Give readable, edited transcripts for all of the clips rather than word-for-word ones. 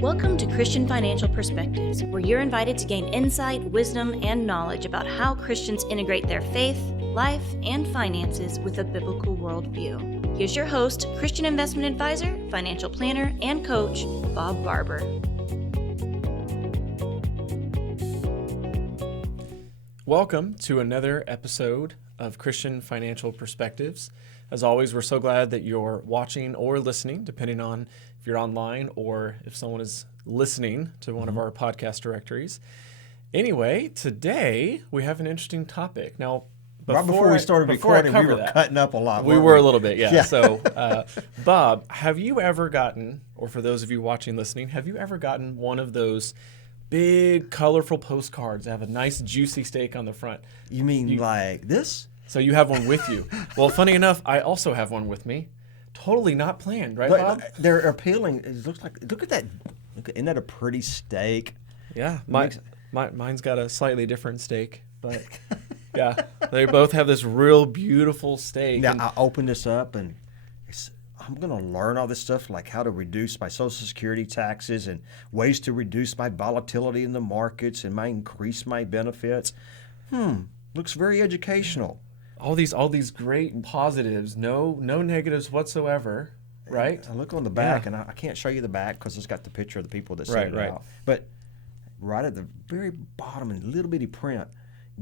Welcome to Christian Financial Perspectives, where you're invited to gain insight, wisdom, and knowledge about how Christians integrate their faith, life, and finances with a biblical worldview. Here's your host, Christian investment advisor, financial planner, and coach, Bob Barber. Welcome to another episode of Christian Financial Perspectives. As always, we're so glad that you're watching or listening, depending on if you're online or if someone is listening to one of our podcast directories. Anyway, today we have an interesting topic. Now, right before we started recording, we were cutting up a lot. We were a little bit, yeah. So, Bob, have you ever gotten, or for those of you watching, listening, have you ever gotten one of those big, colorful postcards that have a nice, juicy steak on the front? You mean like this? So you have one with you. Well, funny enough, I also have one with me. Totally not planned, right, Bob? They're appealing. It looks like, look at that. Isn't that a pretty steak? Yeah, mine's got a slightly different steak, but yeah, they both have this real beautiful steak. Now, I opened this up, and I'm going to learn all this stuff, like how to reduce my Social Security taxes and ways to reduce my volatility in the markets and increase my benefits. Looks very educational. All these great positives, no negatives whatsoever, right? I look on the back, and I can't show you the back because it's got the picture of the people that sent it out. But right at the very bottom in little bitty print,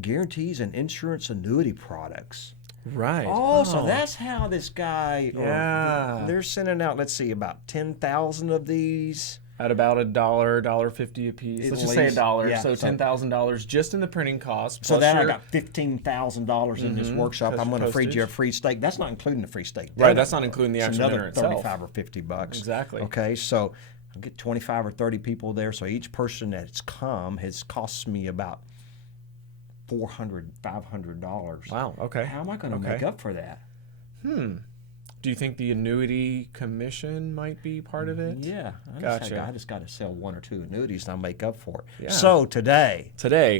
guarantees and insurance annuity products. Right. Oh, so that's how this guy, yeah. They're sending out, let's see, about 10,000 of these. At about $1.50 a piece. Let's just say $1. Yeah, so $10,000 just in the printing cost. So then I got $15,000 in this workshop. I'm going to feed you a free steak. That's not including the free steak. Right, that's not including the actual dinner itself. Another $35 or $50. Exactly. Okay, so I'll get 25 or 30 people there. So each person that's come has cost me about $400, $500. Wow, okay. How am I going to make up for that? Do you think the annuity commission might be part of it? Yeah. Gotcha. I just got to sell one or two annuities and I'll make up for it. Yeah. So today,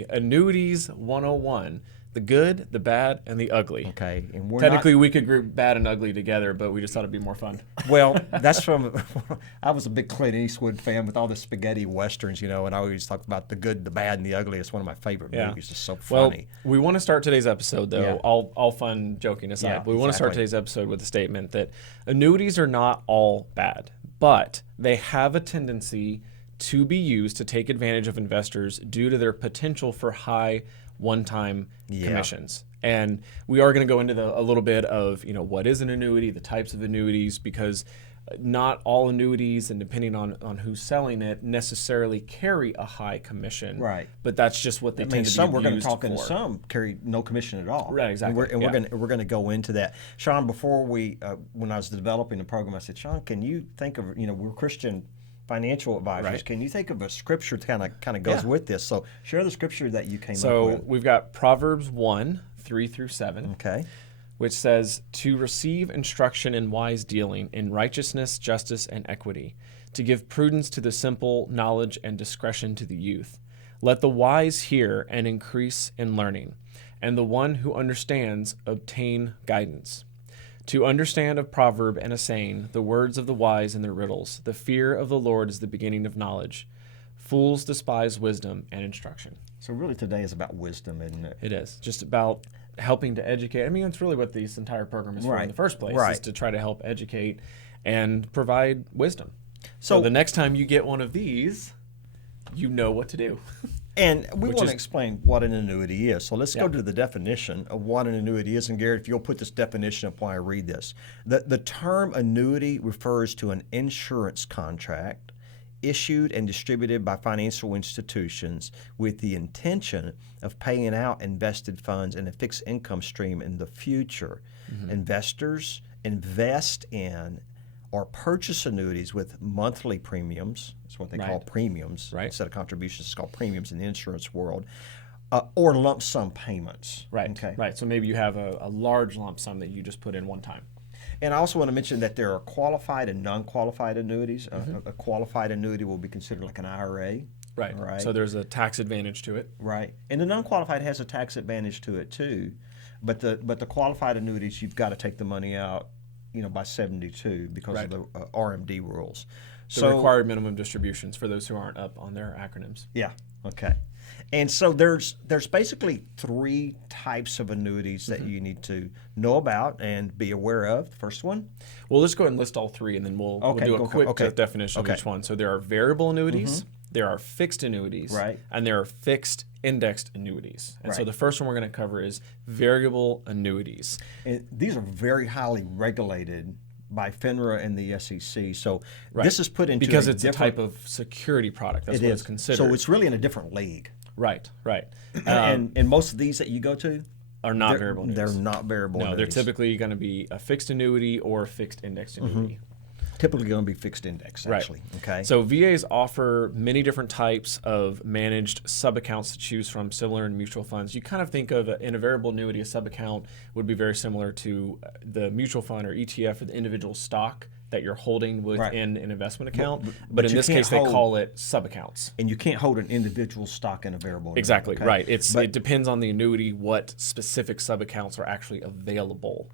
Annuities 101. The good, the bad, and the ugly. Okay. And technically, we could group bad and ugly together, but we just thought it'd be more fun. Well, that's from, I was a big Clint Eastwood fan with all the spaghetti westerns, and I always talk about the good, the bad, and the ugly. It's one of my favorite movies. It's so funny. Well, we want to start today's episode, though, all fun joking aside, but we want to start today's episode with a statement that annuities are not all bad, but they have a tendency to be used to take advantage of investors due to their potential for high one-time commissions. And we are going to go into a little bit of, what is an annuity, the types of annuities, because not all annuities, and depending on who's selling it, necessarily carry a high commission. Right. But that's just what they tend to be used for. Some we're going to talk into some carry no commission at all. Right, exactly. And we're going to go into that. Sean, before when I was developing the program, I said, Sean, can you think of, we're Christian financial advisors. Right. Can you think of a scripture that kind of goes with this? So share the scripture that you came up with. So we've got Proverbs 1, 3 through 7. Okay. Which says, to receive instruction in wise dealing, in righteousness, justice, and equity, to give prudence to the simple, knowledge and discretion to the youth. Let the wise hear and increase in learning, and the one who understands obtain guidance. To understand a proverb and a saying, the words of the wise and their riddles. The fear of the Lord is the beginning of knowledge. Fools despise wisdom and instruction. So really today is about wisdom, isn't it? It is. Just about helping to educate. I mean, that's really what this entire program is for in the first place, is to try to help educate and provide wisdom. So the next time you get one of these, you know what to do. And we want to explain what an annuity is. So let's go to the definition of what an annuity is. And Garrett, if you'll put this definition up while I read this. The term annuity refers to an insurance contract issued and distributed by financial institutions with the intention of paying out invested funds in a fixed income stream in the future. Investors invest in or purchase annuities with monthly premiums. That's what they call premiums. Instead of contributions, it's called premiums in the insurance world. Or lump sum payments. Right. Okay. Right. So maybe you have a large lump sum that you just put in one time. And I also want to mention that there are qualified and non-qualified annuities. A qualified annuity will be considered like an IRA. Right. So there's a tax advantage to it. Right. And the non-qualified has a tax advantage to it too. But the qualified annuities, you've got to take the money out by 72 because of the RMD rules. So required minimum distributions for those who aren't up on their acronyms. Yeah. Okay. And so there's basically 3 types of annuities that you need to know about and be aware of. The first one? Well, let's go ahead and list all 3, and then we'll do a quick definition of each one. So there are variable annuities, there are fixed annuities, and there are fixed indexed annuities. And so the first one we're going to cover is variable annuities. And these are very highly regulated by FINRA and the SEC. So this is put into because it's a type of security product. That's what it's considered. So it's really in a different league. Right. And most of these that you go to are not variable annuities. They're not variable annuities. No, they're typically going to be a fixed annuity or a fixed indexed annuity. Typically going to be fixed index, actually. Okay. So VAs offer many different types of managed sub-accounts to choose from, similar in mutual funds. You kind of think of, in a variable annuity, a sub-account would be very similar to the mutual fund or ETF or the individual stock that you're holding within an investment account. But in this case, they call it sub-accounts. And you can't hold an individual stock in a variable annuity. Exactly, right. It depends on the annuity what specific sub-accounts are actually available.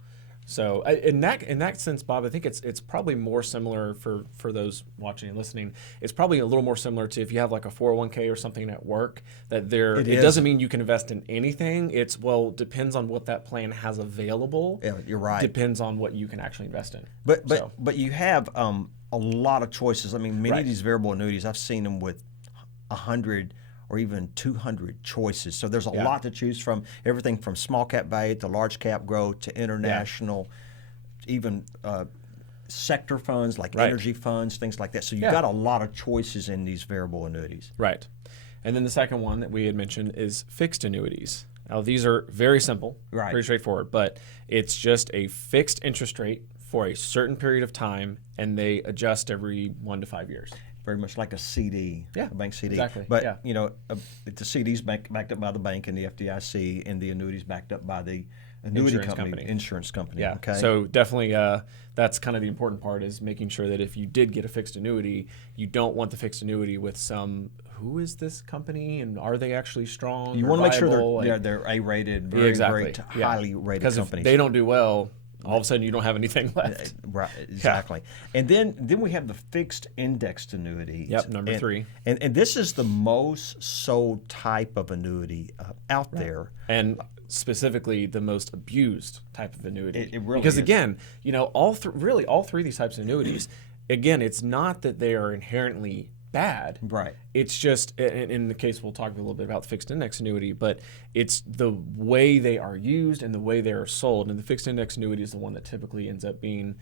So in that sense, Bob, I think it's probably more similar for those watching and listening. It's probably a little more similar to if you have like a 401k or something at work that it doesn't mean you can invest in anything. It's depends on what that plan has available. Yeah, you're right. Depends on what you can actually invest in. But you have a lot of choices. I mean, many of these variable annuities, I've seen them with 100 or even 200 choices. So there's a lot to choose from, everything from small cap value to large cap growth to international, even sector funds like energy funds, things like that. So you've got a lot of choices in these variable annuities. Right. And then the second one that we had mentioned is fixed annuities. Now these are very simple, pretty straightforward, but it's just a fixed interest rate for a certain period of time, and they adjust every 1 to 5 years. Very much like a CD, a bank CD. Exactly. But the CD's backed up by the bank and the FDIC, and the annuity's backed up by the insurance company. Yeah. Okay. So definitely, that's kind of the important part, is making sure that if you did get a fixed annuity, you don't want the fixed annuity with who is this company and are they actually strong? You want to make sure they're A-rated, very great, highly rated companies. Because if they don't do well, all of a sudden you don't have anything left. Right, exactly. Yeah. And then we have the fixed indexed annuity. Yep, number 3. And this is the most sold type of annuity out there. And specifically the most abused type of annuity. It really because is. Again, all 3 of these types of annuities, again, it's not that they are inherently bad. Right. It's just, in the case, we'll talk a little bit about the fixed index annuity, but it's the way they are used and the way they are sold. And the fixed index annuity is the one that typically ends up being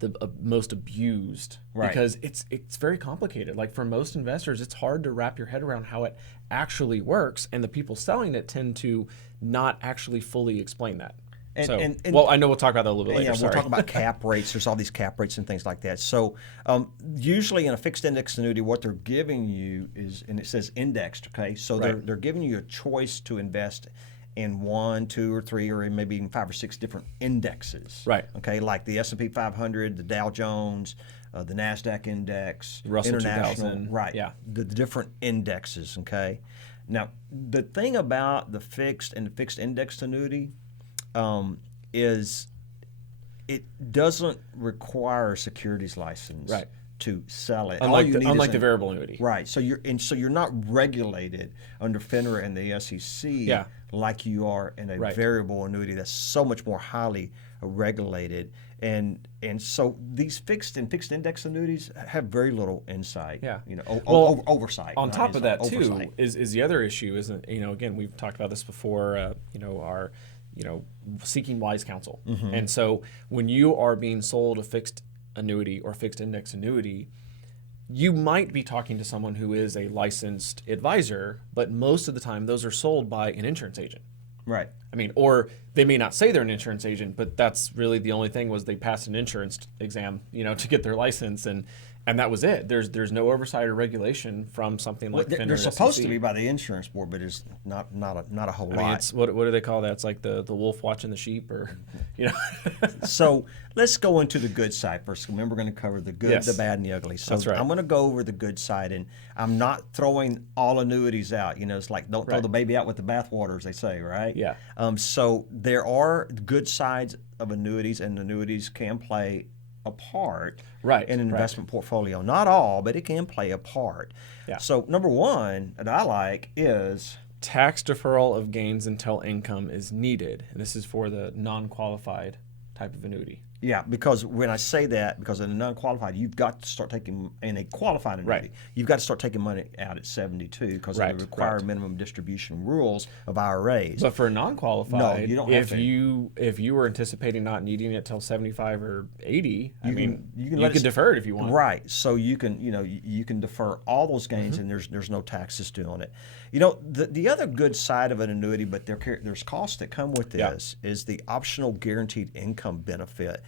the most abused, because it's very complicated. Like for most investors, it's hard to wrap your head around how it actually works, and the people selling it tend to not actually fully explain that. I know we'll talk about that a little bit later. Yeah, we'll talk about cap rates. There's all these cap rates and things like that. So usually in a fixed index annuity, what they're giving you is, and it says indexed, okay? So they're giving you a choice to invest in 1, 2, or 3, or maybe even 5 or 6 different indexes. Right. Okay, like the S&P 500, the Dow Jones, the NASDAQ index, Russell International. 2000. Right. Yeah. The different indexes, okay? Now, the thing about the fixed and the fixed indexed annuity is it doesn't require a securities license to sell it. Unlike the variable annuity. Right. So you're not regulated under FINRA and the SEC like you are in a variable annuity that's so much more highly regulated. And so these fixed and fixed index annuities have very little insight. Yeah. Oversight. On top of that too is the other issue, isn't again, we've talked about this before, our seeking wise counsel. Mm-hmm. And so when you are being sold a fixed annuity or fixed index annuity, you might be talking to someone who is a licensed advisor, but most of the time those are sold by an insurance agent. Right. I mean, or they may not say they're an insurance agent, but that's really the only thing, was they passed an insurance exam, to get their license, and that was it. There's no oversight or regulation from something like FINRA. They're supposed to be by the insurance board, but it's not a whole lot. It's what do they call that? It's like the wolf watching the sheep, or So let's go into the good side first. Remember, we're going to cover the good, the bad, and the ugly. So that's right. I'm going to go over the good side, and I'm not throwing all annuities out. It's like don't throw the baby out with the bathwater, as they say, right? Yeah. So there are good sides of annuities, and annuities can play a part right, in an investment portfolio. Not all, but it can play a part. Yeah. So number one that I like is tax deferral of gains until income is needed. And this is for the non-qualified type of annuity. Yeah, because when I say that, because in a non-qualified, you've got to start taking, in a qualified annuity, Right. you've got to start taking money out at 72 because of the required minimum distribution rules of IRAs. But for a non-qualified, no, you don't have if you were anticipating not needing it till 75 or 80, you can defer it if you want. Right. So you can, you can defer all those gains, and there's no taxes due on it. The other good side of an annuity, but there's costs that come with this, is the optional guaranteed income benefit.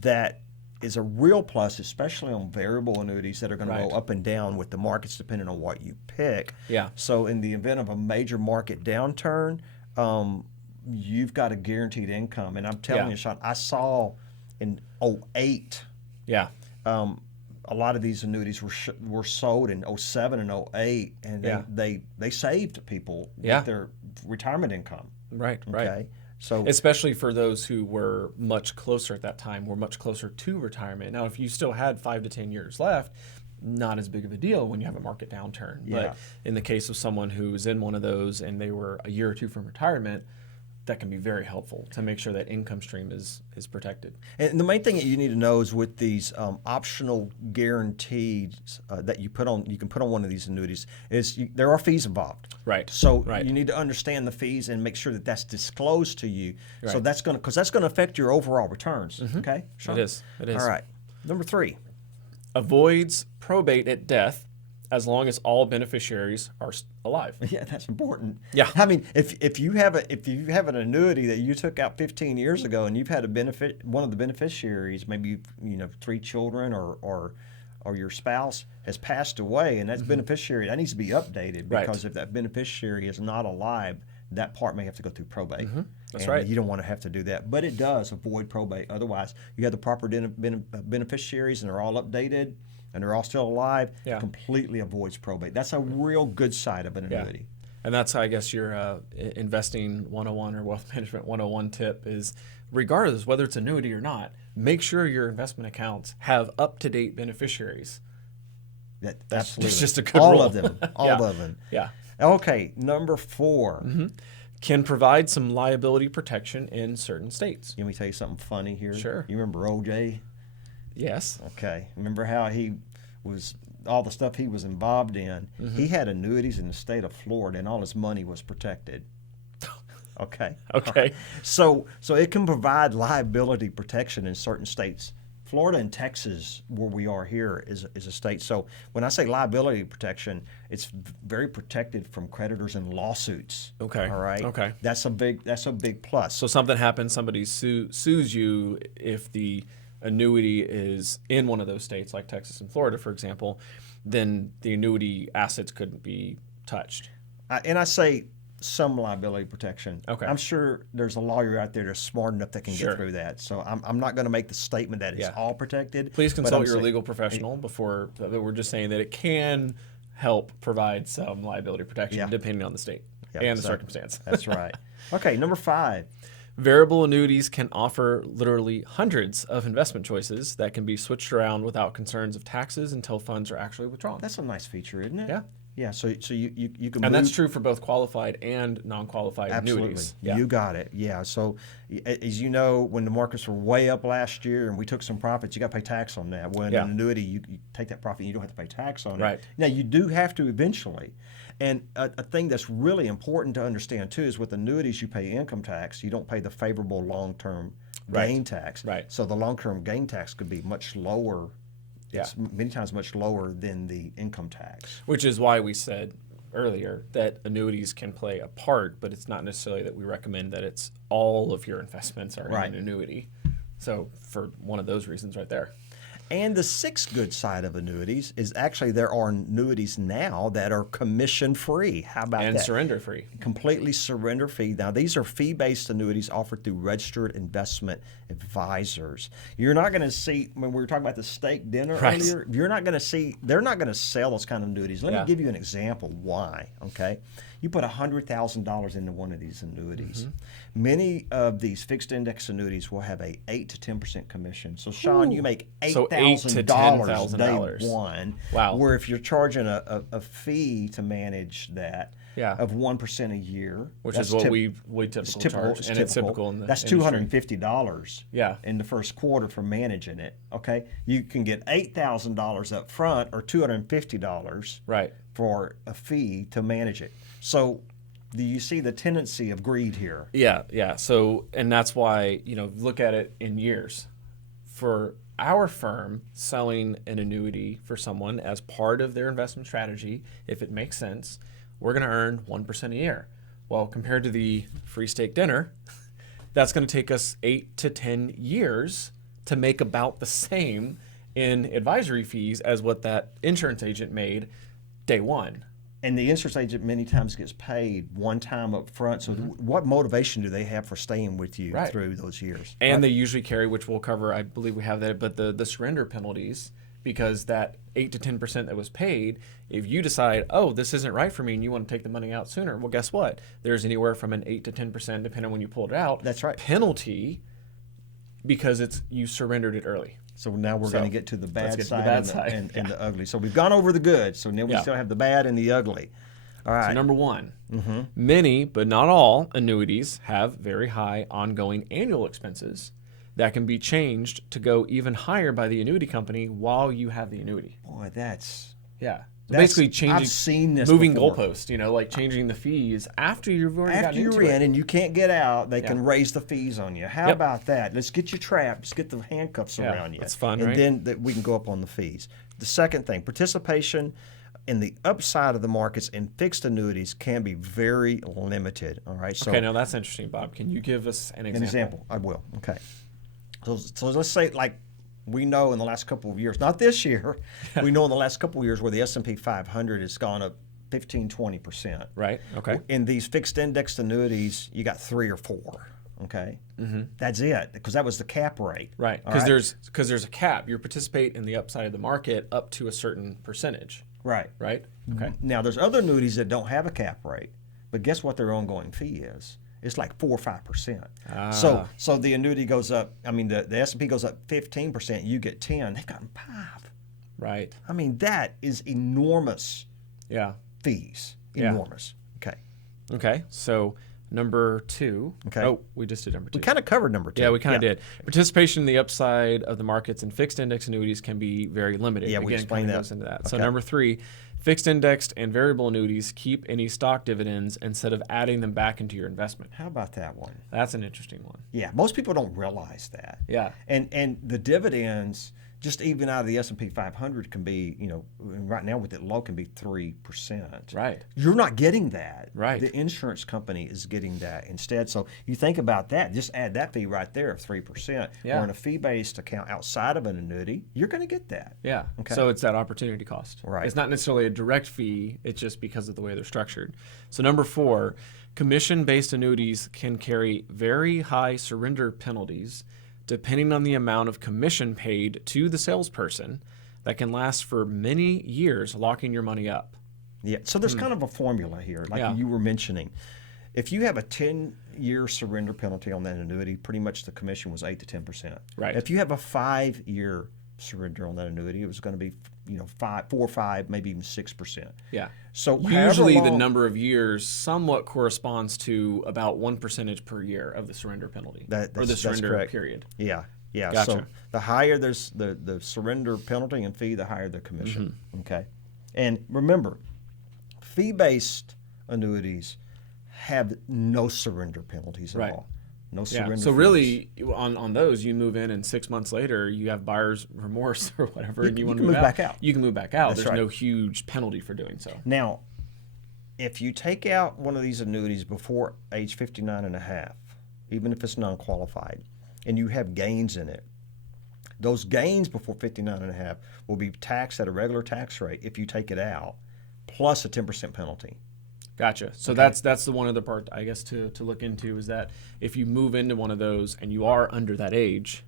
That is a real plus, especially on variable annuities that are going to go up and down with the markets depending on what you pick. Yeah. So in the event of a major market downturn, you've got a guaranteed income. And I'm telling you, Sean, I saw in 2008, a lot of these annuities were sold in 2007 and 2008, and they saved people with their retirement income. Right. So, especially for those who were much closer at that time, were much closer to retirement. Now, if you still had 5 to 10 years left, not as big of a deal when you have a market downturn. Yeah. But in the case of someone who's in one of those and they were a year or two from retirement, that can be very helpful to make sure that income stream is protected. And the main thing that you need to know is with these optional guarantees that you can put on one of these annuities is there are fees involved. Right. So you need to understand the fees and make sure that that's disclosed to you. Right. So that's going to affect your overall returns. Okay. Sure. It is. All right. Number 3. Avoids probate at death, as long as all beneficiaries are alive. Yeah, that's important. Yeah. I mean, if you have an annuity that you took out 15 years ago and you've had one of the beneficiaries, maybe 3 children or your spouse has passed away, and that beneficiary, that needs to be updated, because if that beneficiary is not alive, that part may have to go through probate. That's and right. You don't want to have to do that, but it does avoid probate. Otherwise, you have the proper beneficiaries and they're all updated and they're all still alive. Completely avoids probate. That's a real good side of an annuity. And that's, I guess, your investing 101 or wealth management 101 tip is, regardless whether it's annuity or not, make sure your investment accounts have up-to-date beneficiaries. Absolutely. It's just a good all rule. of them. All of them. Yeah. Okay, number 4. Can provide some liability protection in certain states. Let me tell you something funny here. Sure. You remember OJ? Yes. Okay. Remember how all the stuff he was involved in? He had annuities in the state of Florida, and all his money was protected. Okay. Okay. So it can provide liability protection in certain states. Florida and Texas, where we are here, is a state. So when I say liability protection, it's very protected from creditors and lawsuits. Okay. All right. Okay. That's a big plus. So something happens, somebody sues you if the annuity is in one of those states, like Texas and Florida, for example, then the annuity assets couldn't be touched. And I say some liability protection. Okay. I'm sure there's a lawyer out there that's smart enough that can get through that. So I'm not going to make the statement that it's all protected. Please consult your legal professional before. We're just saying that it can help provide some liability protection depending on the state and the circumstance. That's right. Okay, number 5. Variable annuities can offer literally hundreds of investment choices that can be switched around without concerns of taxes until funds are actually withdrawn. That's a nice feature, isn't it? Yeah. Yeah, so you can and that's true for both qualified and non-qualified annuities. Yeah. You got it. Yeah. So as you know, when the markets were way up last year and we took some profits, you got to pay tax on that. When an annuity, you take that profit and you don't have to pay tax on it. Now, you do have to eventually. And a thing that's really important to understand, too, is with annuities, you pay income tax. You don't pay the favorable long-term gain tax. Right. So the long-term gain tax could be much lower. It's many times much lower than the income tax. Which is why we said earlier that annuities can play a part, but it's not necessarily that we recommend that it's all of your investments are in an annuity. So for one of those reasons right there. And the sixth good side of annuities is actually there are annuities now that are commission-free. How about that? And surrender-free. Completely surrender-free. Now, these are fee-based annuities offered through registered investment advisors. You're not going to see, when we were talking about the steak dinner earlier, you're not going to see, they're not going to sell those kind of annuities. Let me give you an example why, okay? You put $100,000 into one of these annuities. Many of these fixed index annuities will have a 8 to 10% commission. So, Sean, you make $8,000 day one. Wow. Where if you're charging a fee to manage that of 1% a year, which is what we typically charge, and it's typical in the that's $250 in the first quarter for managing it. Okay, you can get $8,000 up front or $250 for a fee to manage it. So, do you see the tendency of greed here? Yeah. So, and that's why, look at it in years. For our firm, selling an annuity for someone as part of their investment strategy, if it makes sense, we're going to earn 1% a year. Well, compared to the free steak dinner, that's going to take us 8 to 10 years to make about the same in advisory fees as what that insurance agent made day one. And the insurance agent many times gets paid one time up front. So what motivation do they have for staying with you through those years? And they usually carry, which we'll cover, I believe we have that, but the surrender penalties, because that 8 to 10% that was paid, if you decide, oh, this isn't right for me and you want to take the money out sooner, well, guess what? There's anywhere from an 8 to 10%, depending on when you pull it out. That's right. Penalty because you surrendered it early. So now we're going to get to the bad side, and the ugly. So we've gone over the good. So now we still have the bad and the ugly. All right. So number one, many, but not all, annuities have very high ongoing annual expenses that can be changed to go even higher by the annuity company while you have the annuity. Boy, that's... So basically changing, I've seen this moving before. Goalposts, like changing the fees after you've already gotten into it. After you're in and you can't get out, they can raise the fees on you. How about that? Let's get you trapped. Let's get the handcuffs around you. That's fun, and right? then we can go up on the fees. The second thing, participation in the upside of the markets in fixed annuities can be very limited. All right. So, okay, now that's interesting, Bob. Can you give us an example? I will. Okay. So let's say, like, we know in the last couple of years, not this year, we know in the last couple of years where the S&P 500 has gone up 15-20%. Right. Okay. In these fixed indexed annuities, you got 3 or 4. Okay. That's it, because that was the cap rate. Right. Because there's a cap. You participate in the upside of the market up to a certain percentage. Right. Right. Okay. Now there's other annuities that don't have a cap rate, but guess what their ongoing fee is? It's like 4 or 5%. So the annuity goes up. I mean, the S&P goes up 15%. You get 10. They've gotten 5. Right. I mean, that is enormous. Fees. Enormous. Okay. Okay. So number 2. Okay. Oh, we just did number 2. We kind of covered number 2. Yeah, we kind of did. Participation in the upside of the markets in fixed index annuities can be very limited. Yeah, we explained that. Goes into that. Okay. So number 3. Fixed indexed and variable annuities keep any stock dividends instead of adding them back into your investment. How about that one? That's an interesting one. Yeah, most people don't realize that. Yeah. And the dividends, just even out of the S&P 500 can be, right now with it low can be 3%. Right. You're not getting that. Right. The insurance company is getting that instead. So you think about that, just add that fee right there of 3%. Yeah. Or in a fee-based account outside of an annuity, you're going to get that. Yeah. Okay. So it's that opportunity cost. Right. It's not necessarily a direct fee. It's just because of the way they're structured. So number 4, commission-based annuities can carry very high surrender penalties depending on the amount of commission paid to the salesperson that can last for many years, locking your money up. Yeah, so there's kind of a formula here, like you were mentioning. If you have a 10-year surrender penalty on that annuity, pretty much the commission was 8 to 10%. Right. If you have a 5-year surrender on that annuity, it was going to be 4 or 5, maybe even 6%. Yeah. So usually the number of years somewhat corresponds to about 1% per year of the surrender penalty or the surrender period. Yeah. Gotcha. So the higher there's the surrender penalty and fee, the higher the commission. Okay. And remember, fee-based annuities have no surrender penalties at all. No surrender. So really, on those, you move in, and 6 months later, you have buyer's remorse or whatever, and you want to move back out. You can move back out. That's There's right. no huge penalty for doing so. Now, if you take out one of these annuities before age 59 and a half, even if it's non-qualified, and you have gains in it, Those gains before 59.5 will be taxed at a regular tax rate if you take it out, plus a 10% penalty. Gotcha. So that's the one other part, I guess, to look into is that if you move into one of those and you are under that age,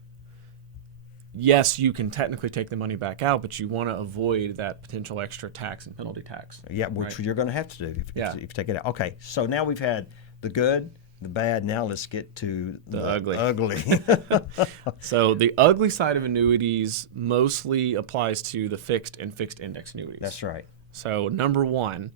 yes, you can technically take the money back out, but you want to avoid that potential extra tax and penalty tax. Yeah, which you're going to have to do if you take it out. Okay, so now we've had the good, the bad. Now let's get to the ugly. So the ugly side of annuities mostly applies to the fixed and fixed index annuities. That's right. So number one,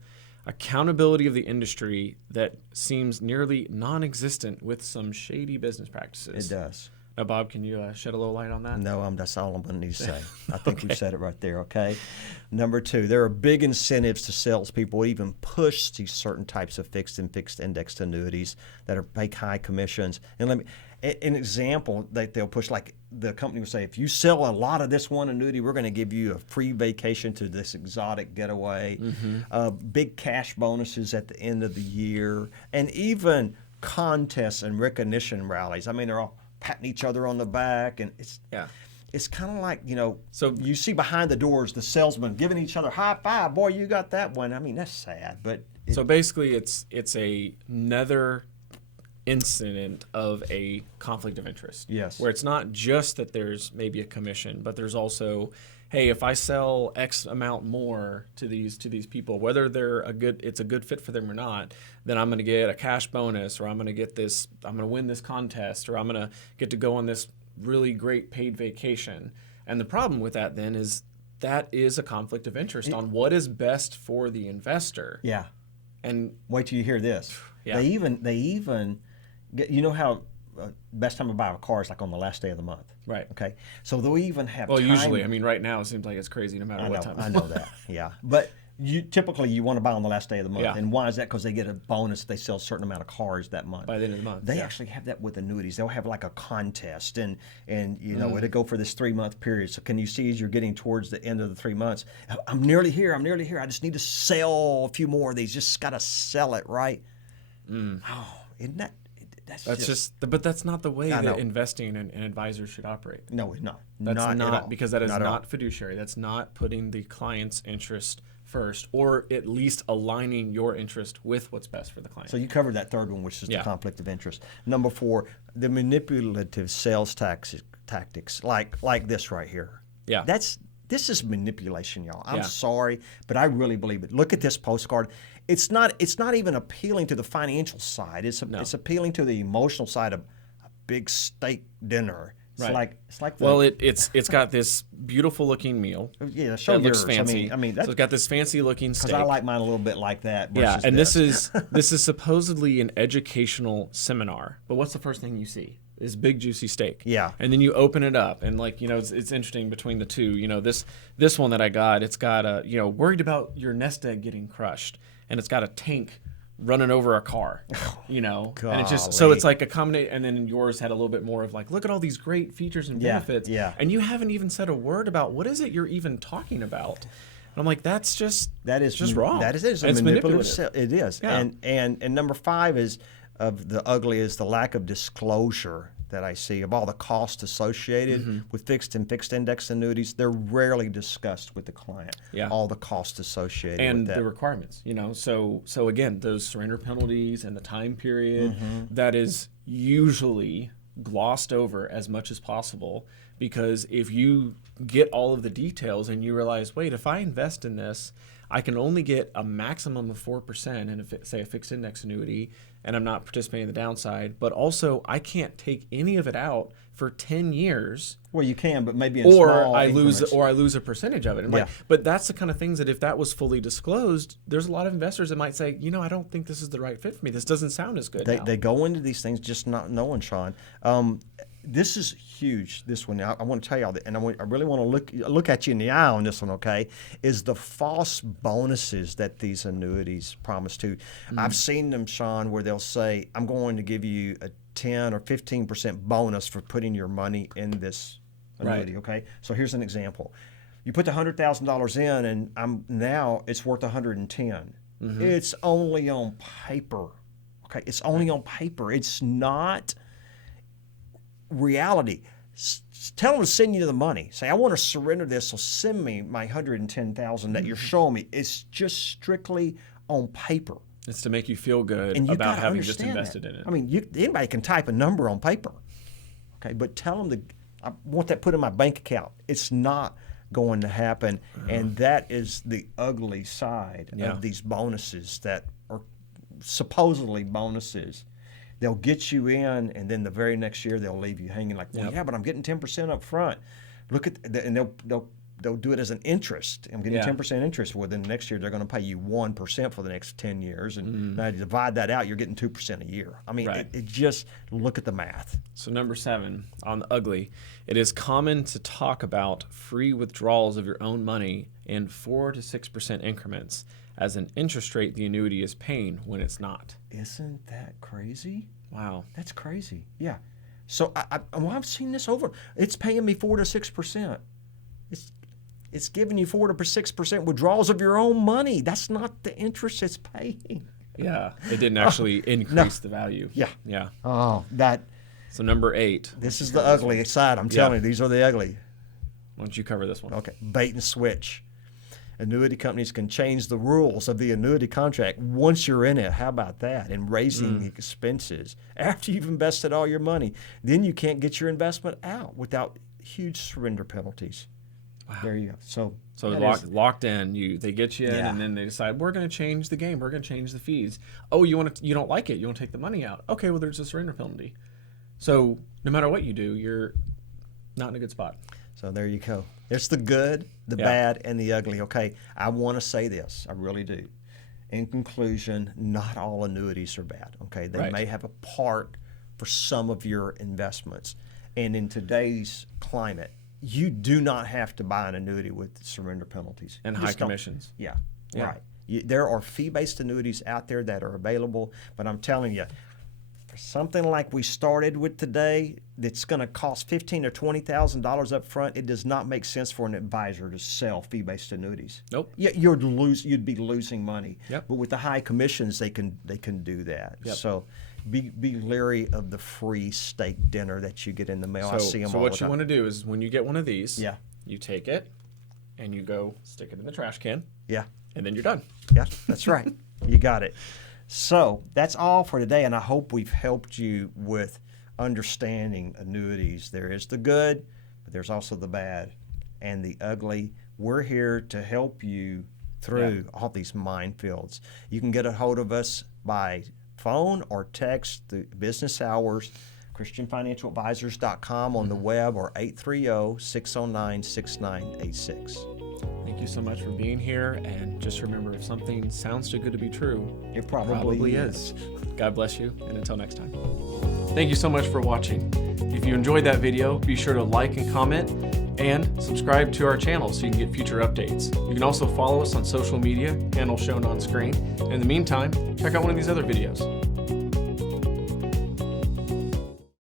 accountability of the industry that seems nearly non-existent with some shady business practices. It does. Now, Bob, can you shed a little light on that? No, that's all I'm going to need to say. I think we've said it right there, okay? Number two, there are big incentives to salespeople even push these certain types of fixed and fixed indexed annuities that are pay high commissions. And let me, an example that they'll push, like the company will say, if you sell a lot of this one annuity, we're going to give you a free vacation to this exotic getaway, big cash bonuses at the end of the year, and even contests and recognition rallies. I mean, they're all patting each other on the back, and it's kind of like, so you see behind the doors the salesmen giving each other high five. Boy, you got that one. I mean, that's sad, but so basically it's another incident of a conflict of interest. Yes, where it's not just that there's maybe a commission, but there's also, hey, if I sell X amount more to these people, whether it's a good fit for them or not, then I'm going to get a cash bonus, or I'm going to win this contest, or I'm going to get to go on this really great paid vacation. And the problem with that then is that is a conflict of interest on what is best for the investor. Yeah. And wait till you hear this. Yeah. They even get, how best time to buy a car is like on the last day of the month. Right. Okay. So they'll even have time. Usually, I mean, right now it seems like it's crazy no matter what time. I know that. Yeah. But typically you want to buy on the last day of the month. Yeah. And why is that? Because they get a bonus if they sell a certain amount of cars that month. By the end of the month. They actually have that with annuities. They'll have like a contest and it'll go for this 3-month period. So can you see as you're getting towards the end of the 3 months, I'm nearly here. I just need to sell a few more of these. Just got to sell it, right? Oh, isn't that? But that's not the way that investing and advisors should operate. No, it's not. That's not because that is not fiduciary. That's not putting the client's interest first, or at least aligning your interest with what's best for the client. So you covered that third one, which is the conflict of interest. Number 4, the manipulative sales tactics, like this right here. Yeah. This is manipulation, y'all. I'm sorry, but I really believe it. Look at this postcard. It's not even appealing to the financial side. It's appealing to the emotional side of a big steak dinner. It's like it's got this beautiful looking meal. Yeah, show yours. Looks fancy. I mean, so it's got this fancy looking steak. Because I like mine a little bit like that. Yeah, and this is supposedly an educational seminar. But what's the first thing you see? Is big juicy steak. Yeah. And then you open it up, and it's interesting between the two. This one that I got, it's got a worried about your nest egg getting crushed, and it's got a tank running over a car. And it's just so it's like a combination. And then yours had a little bit more of like, look at all these great features and benefits. Yeah. And you haven't even said a word about what is it you're even talking about. And I'm like, that is just wrong. That is it. It's manipulative. It is. Yeah. And number 5 is of the ugly is the lack of disclosure that I see of all the costs associated with fixed and fixed index annuities. They're rarely discussed with the client. Yeah. All the costs associated and with that. the requirements. So again, those surrender penalties and the time period that is usually glossed over as much as possible, because if you get all of the details and you realize, wait, if I invest in this, I can only get a maximum of 4% in a fixed index annuity, and I'm not participating in the downside. But also, I can't take any of it out for 10 years. Well, you can, but maybe in small increments. I lose a percentage of it. And but that's the kind of things that if that was fully disclosed, there's a lot of investors that might say, I don't think this is the right fit for me. This doesn't sound as good. They go into these things just not knowing, Sean. This is huge. This one, I want to tell y'all, and I really want to look at you in the eye on this one. Okay, is the false bonuses that these annuities promise to. I've seen them, Sean, where they'll say, "I'm going to give you a 10 or 15% bonus for putting your money in this annuity." Right. Okay, so here's an example: you put the $100,000 in, and now it's worth $110,000. It's only on paper. Okay, it's only on paper. It's not reality. Tell them to send you the money. Say, I want to surrender this, so send me my $110,000 that you're showing me. It's just strictly on paper. It's to make you feel good And you about gotta having just understand invested that. in it. I mean, anybody can type a number on paper, okay? But tell them I want that put in my bank account. It's not going to happen, and that is the ugly side of these bonuses that are supposedly bonuses. They'll get you in, and then the very next year they'll leave you hanging like, well, yeah, but I'm getting 10% up front. Look at and they'll do it as an interest. I'm getting 10% interest. Well, then next year they're going to pay you 1% for the next 10 years, and now you divide that out, you're getting 2% a year. I mean, it just look at the math. So number 7 on the ugly, it is common to talk about free withdrawals of your own money in 4 to 6% increments as an interest rate the annuity is paying when it's not. Isn't that crazy? Wow. That's crazy. Yeah. So I've seen this over. It's paying me 4 to 6%. It's giving you 4 to 6% withdrawals of your own money. That's not the interest it's paying. Yeah. It didn't actually increase the value. Yeah. Yeah. Oh, that. So number 8. This is the ugly side. I'm telling you, these are the ugly. Why don't you cover this one? Okay. Bait and switch. Annuity companies can change the rules of the annuity contract once you're in it. How about that? And raising expenses after you've invested all your money. Then you can't get your investment out without huge surrender penalties. Wow. There you go. So locked in. They get you in, and then they decide we're going to change the game. We're going to change the fees. Oh, you don't like it. You want to take the money out. Okay, well there's a surrender penalty. So no matter what you do, you're not in a good spot. So there you go. There's the good, the bad, and the ugly. Okay, I want to say this. I really do. In conclusion, not all annuities are bad. Okay, they may have a part for some of your investments. And in today's climate, you do not have to buy an annuity with surrender penalties. And high commissions. Yeah, right. There are fee-based annuities out there that are available, but I'm telling you, for something like we started with today, that's going to cost $15,000 or $20,000 up front, it does not make sense for an advisor to sell fee-based annuities. Nope. Yeah, you'd be losing money. Yep. But with the high commissions, they can do that. Yep. So be leery of the free steak dinner that you get in the mail. I see them all the time. So what you want to do is when you get one of these, you take it and you go stick it in the trash can. Yeah. And then you're done. Yeah, that's right. You got it. So that's all for today, and I hope we've helped you with understanding annuities. There is the good, but there's also the bad and the ugly. We're here to help you through all these minefields. You can get a hold of us by phone or text through business hours, ChristianFinancialAdvisors.com on the web, or 830-609-6986. Thank you so much for being here, and just remember, if something sounds too good to be true, it probably is. God bless you, and until next time. Thank you so much for watching. If you enjoyed that video, be sure to like and comment, and subscribe to our channel so you can get future updates. You can also follow us on social media, handle shown on screen. In the meantime, check out one of these other videos.